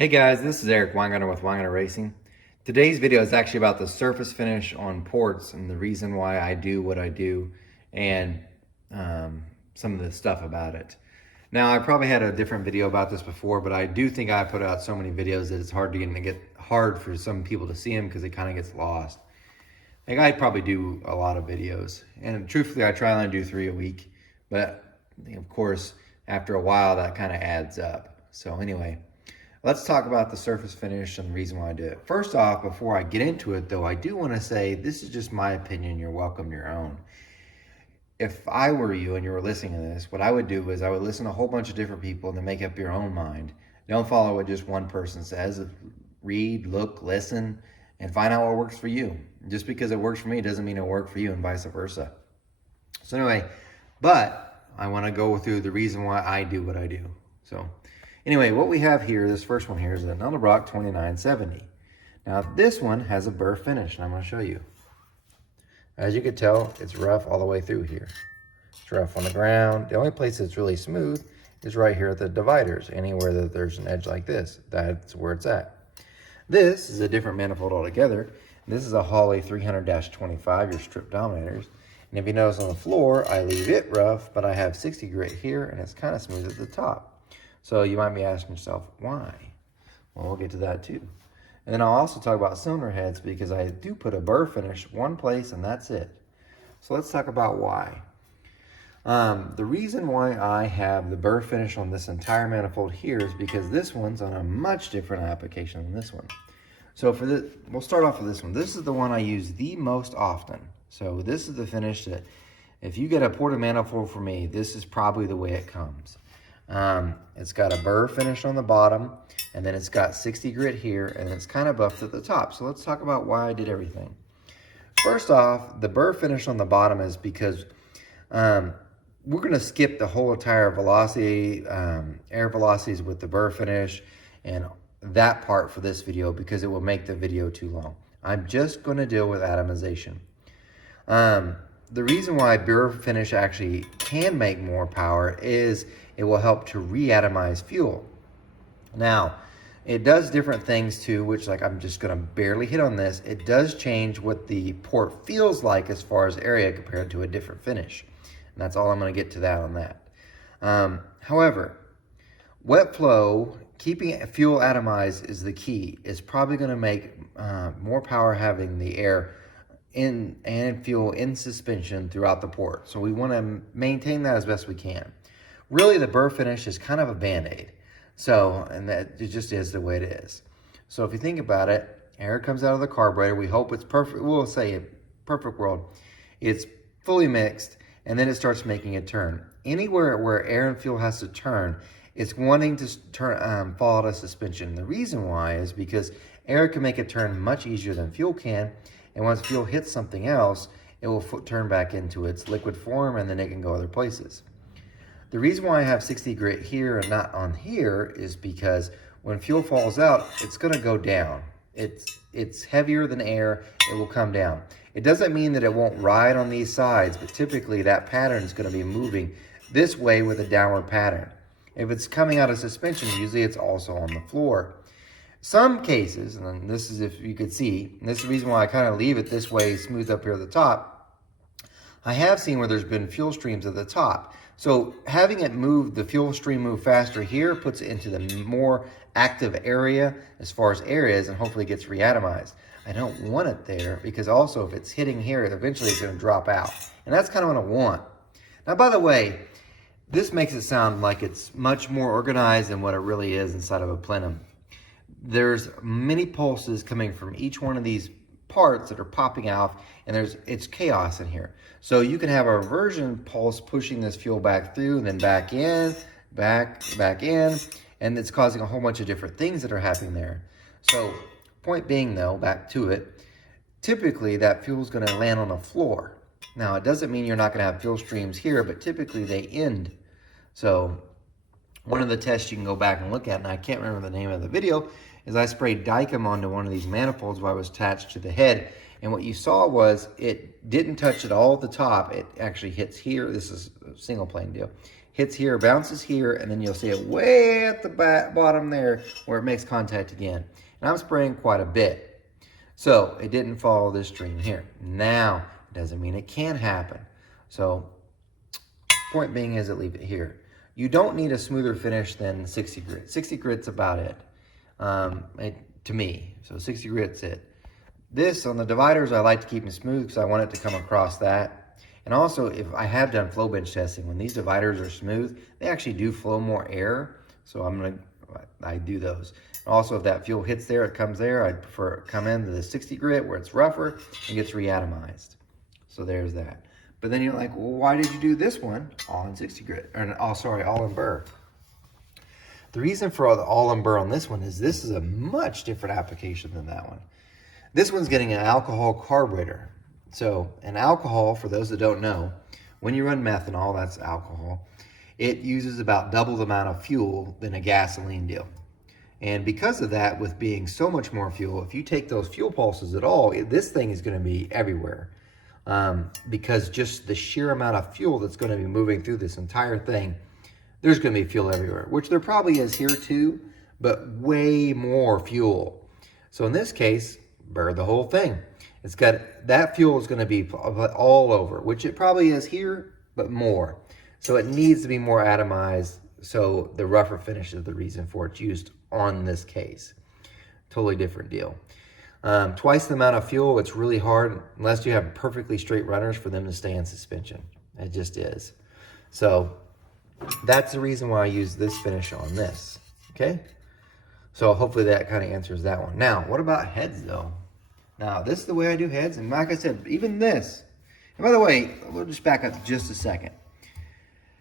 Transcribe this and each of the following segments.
Hey guys, this is Eric Weingartner with Weingartner Racing. Today's video is actually about the surface finish on ports and the reason why I do what I do and some of the stuff about it. Now, I probably had a different video about this before, but I do think I put out so many videos that it's hard for some people to see them because it kind of gets lost. Like, I probably do a lot of videos, and truthfully, I try and do 3 a week, but of course, after a while, that kind of adds up. So anyway, let's talk about the surface finish and the reason why I do it. First off, before I get into it though, I do want to say this is just my opinion. You're welcome to your own. If I were you and you were listening to this, what I would do is I would listen to a whole bunch of different people and then make up your own mind. Don't follow what just one person says. Read, look, listen, and find out what works for you. Just because it works for me doesn't mean it'll work for you and vice versa. So anyway, but I want to go through the reason why I do what I do. So anyway, what we have here, this first one here is an Edelbrock 2970. Now this one has a Burr finish, and I'm going to show you. As you can tell, it's rough all the way through here. It's rough on the ground. The only place that's really smooth is right here at the dividers. Anywhere that there's an edge like this, that's where it's at. This is a different manifold altogether. This is a Holley 300-25, your strip dominators. And if you notice on the floor, I leave it rough, but I have 60 grit here, and it's kind of smooth at the top. So you might be asking yourself, why? Well, we'll get to that too. And then I'll also talk about cylinder heads because I do put a Burr finish one place and that's it. So let's talk about why. The reason why I have the Burr finish on this entire manifold here is because this one's on a much different application than this one. So for this, we'll start off with this one. This is the one I use the most often. So this is the finish that if you get a ported manifold for me, this is probably the way it comes. It's got a Burr finish on the bottom, and then it's got 60 grit here, and it's kind of buffed at the top. So let's talk about why I did everything. First off, the Burr finish on the bottom is because we're going to skip the whole entire velocity, air velocities with the Burr finish and that part for this video because it will make the video too long. I'm just going to deal with atomization. The reason why Burr finish actually can make more power is it will help to reatomize fuel. Now, it does different things too, which like I'm just going to barely hit on this. It does change what the port feels like as far as area compared to a different finish. And that's all I'm going to get to that on that. However, wet flow, keeping fuel atomized is the key. It's probably going to make more power having the air in and fuel in suspension throughout the port. So we want to maintain that as best we can. Really, the Burr finish is kind of a band-aid. So, and that it just is the way it is. So if you think about it, air comes out of the carburetor. We hope it's perfect. We'll say a perfect world. It's fully mixed, and then it starts making a turn. Anywhere where air and fuel has to turn, it's wanting to turn, fall out of suspension. The reason why is because air can make a turn much easier than fuel can, and once fuel hits something else, it will turn back into its liquid form, and then it can go other places. The reason why I have 60 grit here and not on here is because when fuel falls out, it's going to go down. It's heavier than air. It will come down. It doesn't mean that it won't ride on these sides, but typically that pattern is going to be moving this way with a downward pattern. If it's coming out of suspension, usually it's also on the floor. Some cases, and this is if you could see, and this is the reason why I kind of leave it this way, smooth up here at the top, I have seen where there's been fuel streams at the top. So having it move, the fuel stream move faster here puts it into the more active area as far as air is and hopefully gets reatomized. I don't want it there because also if it's hitting here, eventually it's going to drop out. And that's kind of what I want. Now, by the way, this makes it sound like it's much more organized than what it really is inside of a plenum. There's many pulses coming from each one of these parts that are popping out, and it's chaos in here. So you can have a reversion pulse pushing this fuel back through and then back in, back in, and it's causing a whole bunch of different things that are happening there. So point being though, back to it, typically that fuel is going to land on the floor. Now it doesn't mean you're not going to have fuel streams here, but typically they end. So one of the tests you can go back and look at, and I can't remember the name of the video, is I sprayed Dicam onto one of these manifolds while it was attached to the head. And what you saw was it didn't touch at all at the top. It actually hits here. This is a single plane deal. hits here, bounces here, and then you'll see it way at the bottom there where it makes contact again. And I'm spraying quite a bit. So it didn't follow this stream here. Now, it doesn't mean it can't happen. So point being is leave it here. You don't need a smoother finish than 60 grit. 60 grit's about it, to me. So 60 grit's it. This, on the dividers, I like to keep them smooth because I want it to come across that. And also, if I have done flow bench testing, when these dividers are smooth, they actually do flow more air. So I do those. Also, if that fuel hits there, it comes there, I'd prefer it come into the 60 grit where it's rougher and gets reatomized. So there's that. But then you're like, well, why did you do this one all in 60 grit? Or, oh, sorry, all in Burr. The reason for all in Burr on this one is this is a much different application than that one. This one's getting an alcohol carburetor. So an alcohol, for those that don't know, when you run methanol, that's alcohol, it uses about double the amount of fuel than a gasoline deal. And because of that, with being so much more fuel, if you take those fuel pulses at all, this thing is going to be everywhere. Because just the sheer amount of fuel that's going to be moving through this entire thing, there's going to be fuel everywhere, which there probably is here too, but way more fuel. So in this case, Burr the whole thing. It's got, that fuel is going to be all over, which it probably is here, but more. So it needs to be more atomized. So the rougher finish is the reason for it's used on this case. Totally different deal. Twice the amount of fuel, it's really hard, unless you have perfectly straight runners, for them to stay in suspension. It just is. So that's the reason why I use this finish on this, okay? So hopefully that kind of answers that one. Now, what about heads though? Now, this is the way I do heads, and like I said, even this. And by the way, we'll just back up just a second.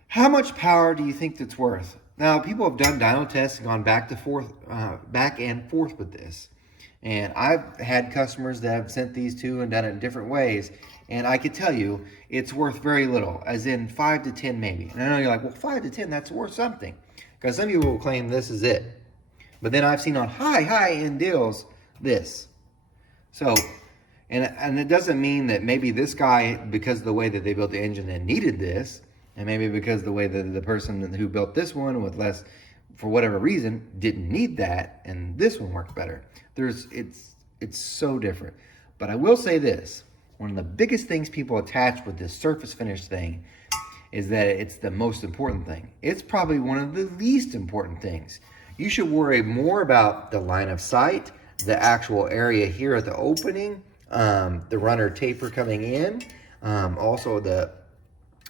How much power do you think that's worth? Now, people have done dyno tests and gone back and forth with this. And I've had customers that have sent these to and done it in different ways. And I can tell you, it's worth very little, as in 5 to 10 maybe. And I know you're like, well, 5 to 10, that's worth something. Because some people will claim this is it. But then I've seen on high-end deals, this. So, and it doesn't mean that maybe this guy, because of the way that they built the engine, and needed this, and maybe because of the way that the person who built this one with less, for whatever reason, didn't need that, and this one worked better. It's so different. But I will say this, one of the biggest things people attach with this surface finish thing is that it's the most important thing. It's probably one of the least important things. You should worry more about the line of sight, the actual area here at the opening, the runner taper coming in, also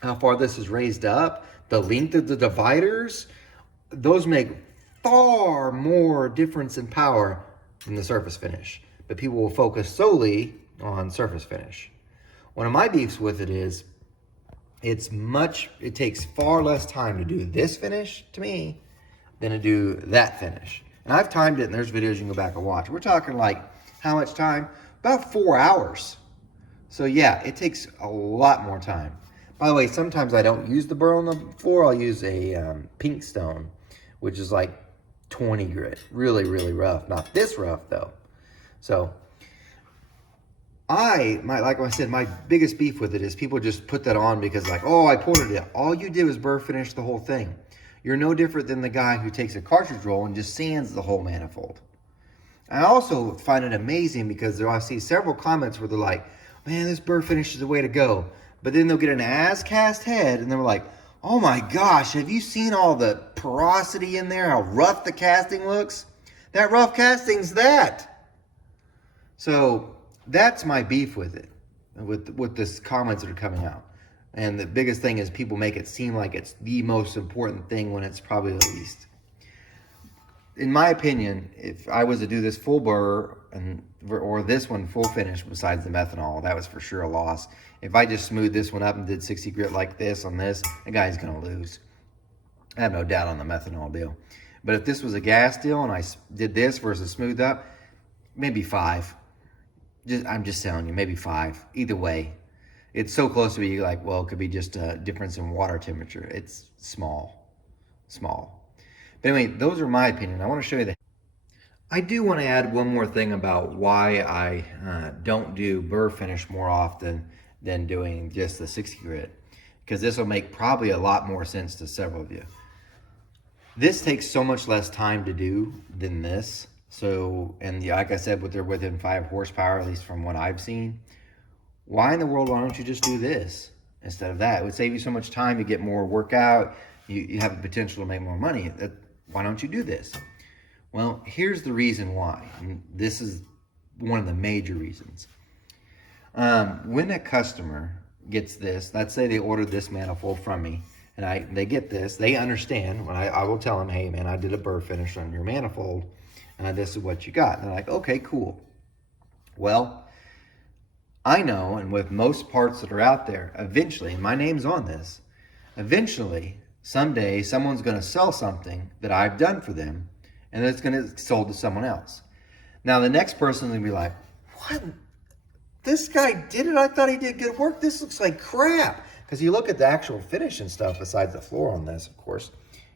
how far this is raised up, the length of the dividers. Those make far more difference in power than the surface finish. But people will focus solely on surface finish. One of my beefs with it is, it takes far less time to do this finish, to me, than to do that finish. And I've timed it, and there's videos you can go back and watch. We're talking like, how much time? About 4 hours. So yeah, it takes a lot more time. By the way, sometimes I don't use the Burr on the floor. I'll use a pink stone, which is like 20 grit. Really, really rough. Not this rough though. So like I said, my biggest beef with it is people just put that on because like, oh, I ported it. All you did was Burr finish the whole thing. You're no different than the guy who takes a cartridge roll and just sands the whole manifold. I also find it amazing because I see several comments where they're like, man, this Burr finish is the way to go. But then they'll get an as-cast head and they're like, oh my gosh, have you seen all the porosity in there, how rough the casting looks? That rough casting's that. So that's my beef with it, with this comments that are coming out. And the biggest thing is people make it seem like it's the most important thing when it's probably the least. In my opinion, if I was to do this full Burr or this one full finish besides the methanol, that was for sure a loss. If I just smoothed this one up and did 60 grit like this on this, the guy's going to lose. I have no doubt on the methanol deal. But if this was a gas deal and I did this versus smooth up, maybe 5. I'm just telling you, maybe 5. Either way. It's so close to be like, well, it could be just a difference in water temperature. It's small. But anyway, those are my opinion. I want to show you that. I do want to add one more thing about why I don't do Burr finish more often than doing just the 60 grit. because this will make probably a lot more sense to several of you. This takes so much less time to do than this. So, and like I said, they're within 5 horsepower, at least from what I've seen. Why in the world, why don't you just do this instead of that? It would save you so much time. You get more work out. You have the potential to make more money. Why don't you do this? Well, here's the reason why. And this is one of the major reasons. When a customer gets this, let's say they ordered this manifold from me, and they get this, they understand when I will tell them, hey man, I did a burr finish on your manifold, and this is what you got. And they're like, okay, cool. Well, I know, and with most parts that are out there, eventually, and my name's on this, eventually, someday, someone's going to sell something that I've done for them, and it's going to be sold to someone else. Now, the next person's going to be like, what? This guy did it? I thought he did good work. This looks like crap. Because you look at the actual finish and stuff besides the floor on this, of course.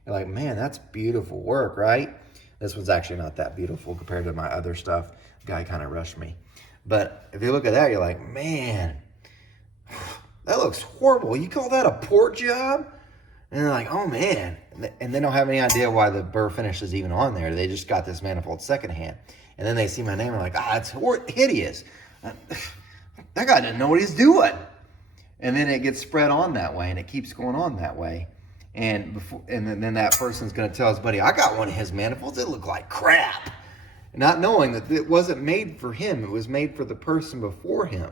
You're like, man, that's beautiful work, right? This one's actually not that beautiful compared to my other stuff. The guy kind of rushed me. But if you look at that, you're like, man, that looks horrible. You call that a port job? And they're like, oh, man. And they don't have any idea why the burr finish is even on there. They just got this manifold secondhand. And then they see my name and they're like, it's hideous. That guy didn't know what he's doing. And then it gets spread on that way, and it keeps going on that way. And then that person's going to tell his buddy, I got one of his manifolds. It looked like crap. Not knowing that it wasn't made for him. It was made for the person before him.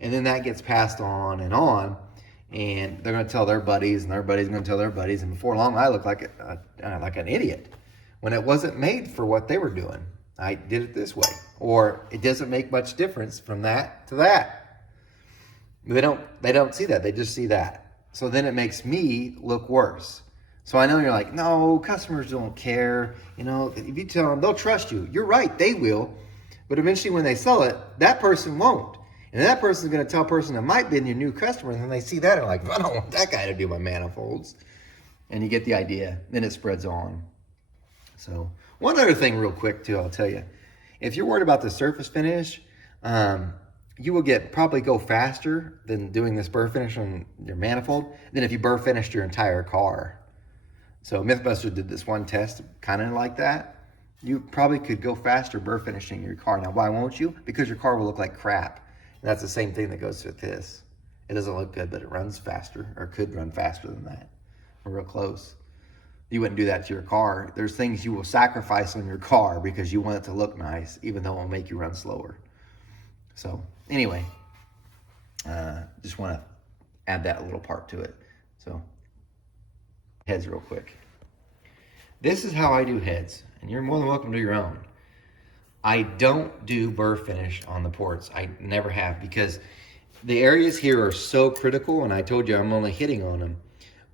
And then that gets passed on. And they're going to tell their buddies, and their buddies are going to tell their buddies. And before long, I look like an idiot when it wasn't made for what they were doing. I did it this way. Or it doesn't make much difference from that to that. They don't see that. They just see that. So then it makes me look worse. So I know you're like, no, customers don't care. You know, if you tell them, they'll trust you. You're right, they will. But eventually when they sell it, that person won't. And that person's going to tell a person that might be your new customer, and then they see that and like, I don't want that guy to do my manifolds. And you get the idea. Then it spreads on. So one other thing real quick too, I'll tell you. If you're worried about the surface finish, you will probably go faster than doing this burr finish on your manifold than if you burr finished your entire car. So Mythbuster did this one test kind of like that. You probably could go faster burr finishing your car. Now, why won't you? Because your car will look like crap. And that's the same thing that goes with this. It doesn't look good, but it runs faster, or could run faster than that. We're real close. You wouldn't do that to your car. There's things you will sacrifice on your car because you want it to look nice, even though it will make you run slower. So anyway, just want to add that little part to it. So heads real quick. This is how I do heads, and you're more than welcome to do your own. I don't do burr finish on the ports. I never have, because the areas here are so critical, and I told you I'm only hitting on them.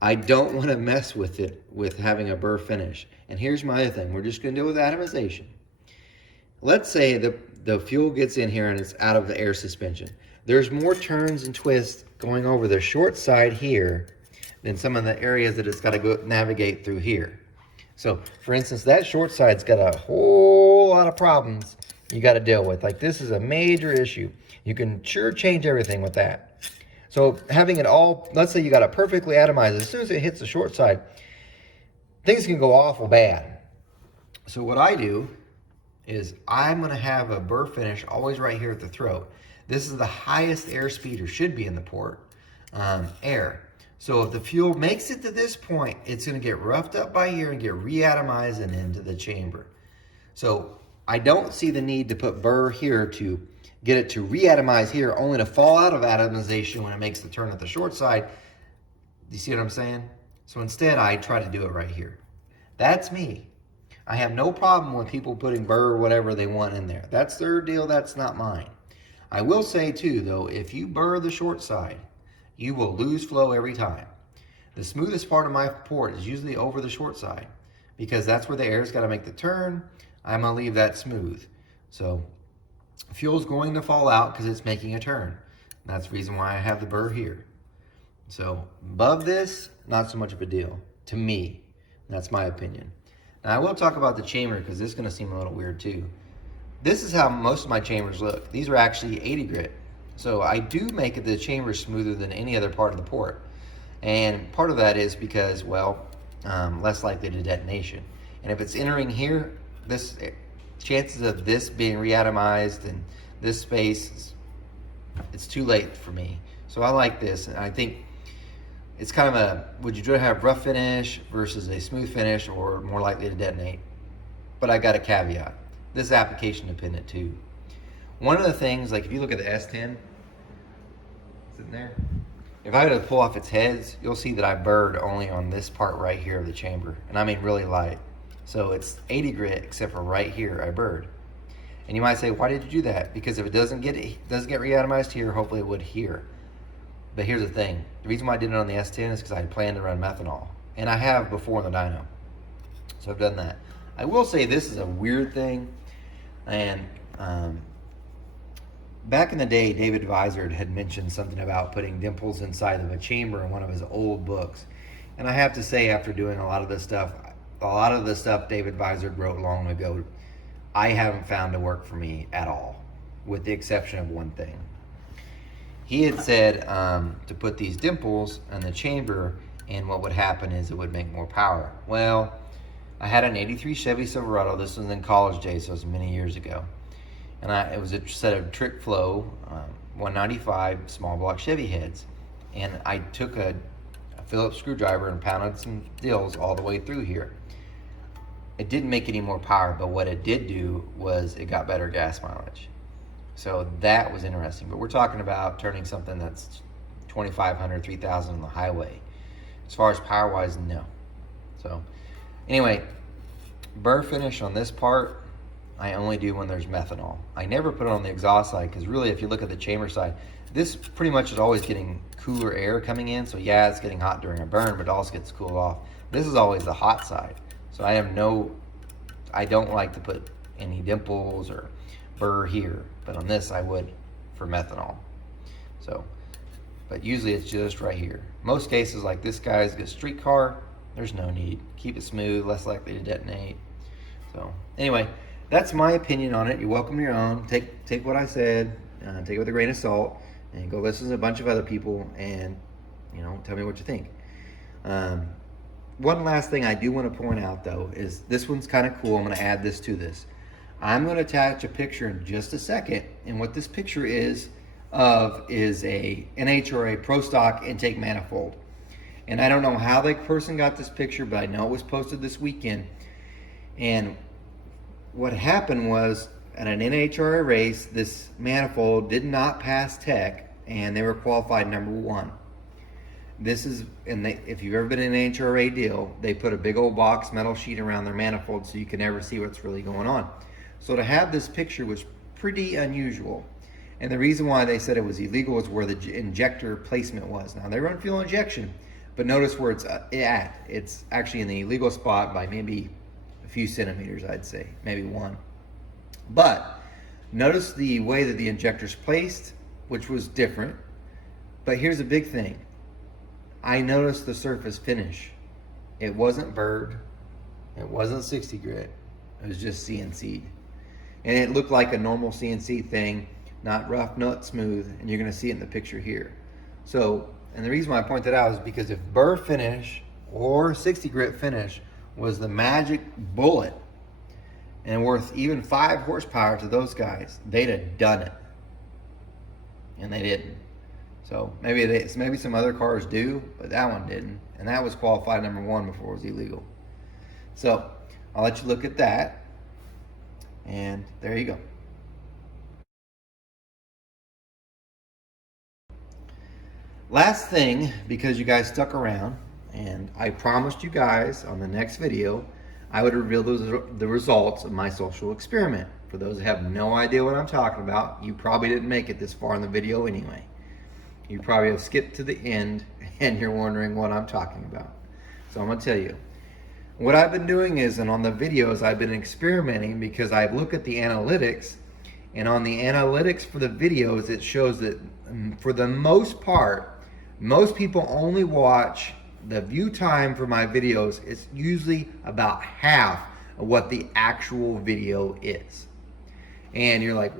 I don't want to mess with it with having a burr finish. And here's my other thing. We're just going to deal with atomization. Let's say the fuel gets in here and it's out of the air suspension. There's more turns and twists going over the short side here than some of the areas that it's got to go navigate through here. So, for instance, that short side's got a whole lot of problems you got to deal with. Like, this is a major issue. You can sure change everything with that. So having it all, let's say you got it perfectly atomized, as soon as it hits the short side, things can go awful bad. So what I do is I'm going to have a burr finish always right here at the throat. This is the highest air speed, or should be in the port, air. So if the fuel makes it to this point, it's going to get roughed up by here and get reatomized and into the chamber. So I don't see the need to put burr here to get it to reatomize here, only to fall out of atomization when it makes the turn at the short side. Do you see what I'm saying? So instead, I try to do it right here. That's me. I have no problem with people putting burr or whatever they want in there. That's their deal, that's not mine. I will say too, though, if you burr the short side, you will lose flow every time. The smoothest part of my port is usually over the short side, because that's where the air's got to make the turn. I'm going to leave that smooth. So fuel's going to fall out because it's making a turn. That's the reason why I have the burr here. So above this, not so much of a deal to me. That's my opinion. Now I will talk about the chamber, because this is going to seem a little weird too. This is how most of my chambers look. These are actually 80 grit. So I do make the chamber smoother than any other part of the port. And part of that is because, well, less likely to detonation. And if it's entering here, this chances of this being reatomized in this space, it's too late for me. So I like this, and I think it's kind of a, would you rather have rough finish versus a smooth finish, or more likely to detonate? But I got a caveat. This is application dependent too. One of the things, like if you look at the S10, sitting there, if I were to pull off its heads, you'll see that I burred only on this part right here of the chamber. And I mean really light. So it's 80 grit, except for right here, I burred. And you might say, why did you do that? Because if it doesn't get reatomized here, hopefully it would here. But here's the thing. The reason why I did it on the S10 is because I planned to run methanol. And I have before the dyno. So I've done that. I will say this is a weird thing. And back in the day, David Vizard had mentioned something about putting dimples inside of a chamber in one of his old books. And I have to say, after doing a lot of the stuff David Vizard wrote long ago, I haven't found to work for me at all, with the exception of one thing. He had said to put these dimples in the chamber, and what would happen is it would make more power. Well, I had an 83 Chevy Silverado. This was in college days, so it was many years ago. And it was a set of Trick Flow 195 small block Chevy heads. And I took a Phillips screwdriver and pounded some dills all the way through here. It didn't make any more power, but what it did do was it got better gas mileage. So that was interesting. But we're talking about turning something that's 2,500, 3,000 on the highway. As far as power-wise, no. So anyway, burr finish on this part, I only do when there's methanol. I never put it on the exhaust side, because really if you look at the chamber side, this pretty much is always getting cooler air coming in. So yeah, it's getting hot during a burn, but it also gets cooled off. This is always the hot side. So I don't like to put any dimples or burr here, but on this I would for methanol. So, but usually it's just right here. Most cases like this guy's a street car, there's no need. Keep it smooth, less likely to detonate. So anyway, that's my opinion on it. You're welcome to your own. Take what I said, take it with a grain of salt, and go listen to a bunch of other people, and tell me what you think. One last thing I do want to point out though is this one's kind of cool. I'm going to add this to this. I'm going to attach a picture in just a second, and what this picture is a NHRA Pro Stock intake manifold. And I don't know how the person got this picture, but I know it was posted this weekend. And what happened was, at an NHRA race, this manifold did not pass tech, and they were qualified number 1. This is, if you've ever been in an NHRA deal, they put a big old box metal sheet around their manifold so you can never see what's really going on. So to have this picture was pretty unusual. And the reason why they said it was illegal is where the injector placement was. Now they run fuel injection, but notice where it's at. It's actually in the illegal spot by maybe a few centimeters, I'd say, maybe 1. But notice the way that the injector's placed, which was different. But here's a big thing. I noticed the surface finish. It wasn't burred. It wasn't 60 grit. It was just CNC'd. And it looked like a normal CNC thing, not rough, not smooth, and you're gonna see it in the picture here. So, and the reason why I point that out is because if burr finish or 60 grit finish was the magic bullet and worth even 5 horsepower to those guys, they'd have done it. And they didn't. So maybe some other cars do, but that one didn't. And that was qualified number 1 before it was illegal. So I'll let you look at that. And there you go. Last thing, because you guys stuck around, and I promised you guys on the next video, I would reveal the results of my social experiment. For those that have no idea what I'm talking about, you probably didn't make it this far in the video anyway. You probably have skipped to the end and you're wondering what I'm talking about. So I'm going to tell you. What I've been doing is, and on the videos, I've been experimenting because I look at the analytics, and on the analytics for the videos, it shows that for the most part, most people only watch the view time for my videos. It's usually about half of what the actual video is. And you're like,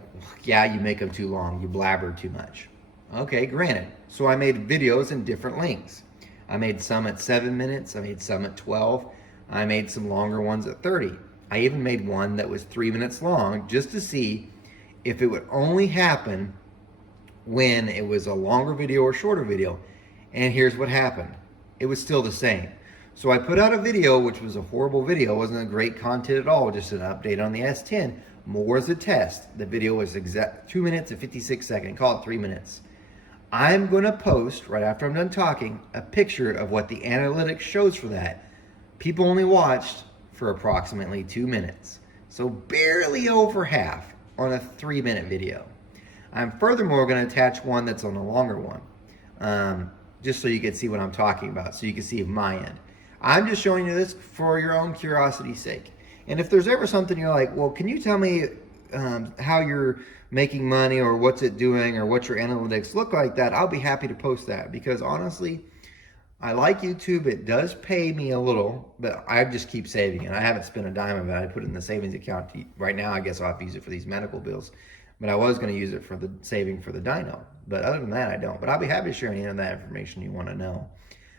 yeah, you make them too long, you blabber too much. Okay, granted. So I made videos in different lengths. I made some at 7 minutes. I made some at 12. I made some longer ones at 30. I even made one that was 3 minutes long just to see if it would only happen when it was a longer video or shorter video. And here's what happened. It was still the same. So I put out a video, which was a horrible video. It wasn't a great content at all, just an update on the S10, more as a test. The video was exact 2 minutes and 56 seconds, call it 3 minutes. I'm gonna post, right after I'm done talking, a picture of what the analytics shows for that. People only watched for approximately 2 minutes. So barely over half on a 3-minute video. I'm furthermore gonna attach one that's on a longer one, just so you can see what I'm talking about, so you can see my end. I'm just showing you this for your own curiosity's sake. And if there's ever something you're like, well, can you tell me how you're making money or what's it doing or what your analytics look like, that I'll be happy to post that, because honestly, I like YouTube. It does pay me a little, but I just keep saving it. I haven't spent a dime of it. I put it in the savings account. Right now, I guess I'll have to use it for these medical bills, but I was going to use it for the saving for the dyno. But other than that, I don't. But I'll be happy to share any of that information you want to know.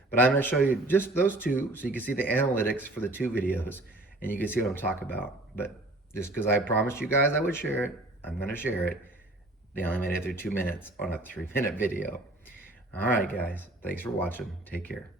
But I'm going to show you just those two so you can see the analytics for the 2 videos and you can see what I'm talking about. But just because I promised you guys I would share it, I'm going to share it. They only made it through 2 minutes on a 3-minute video. All right, guys. Thanks for watching. Take care.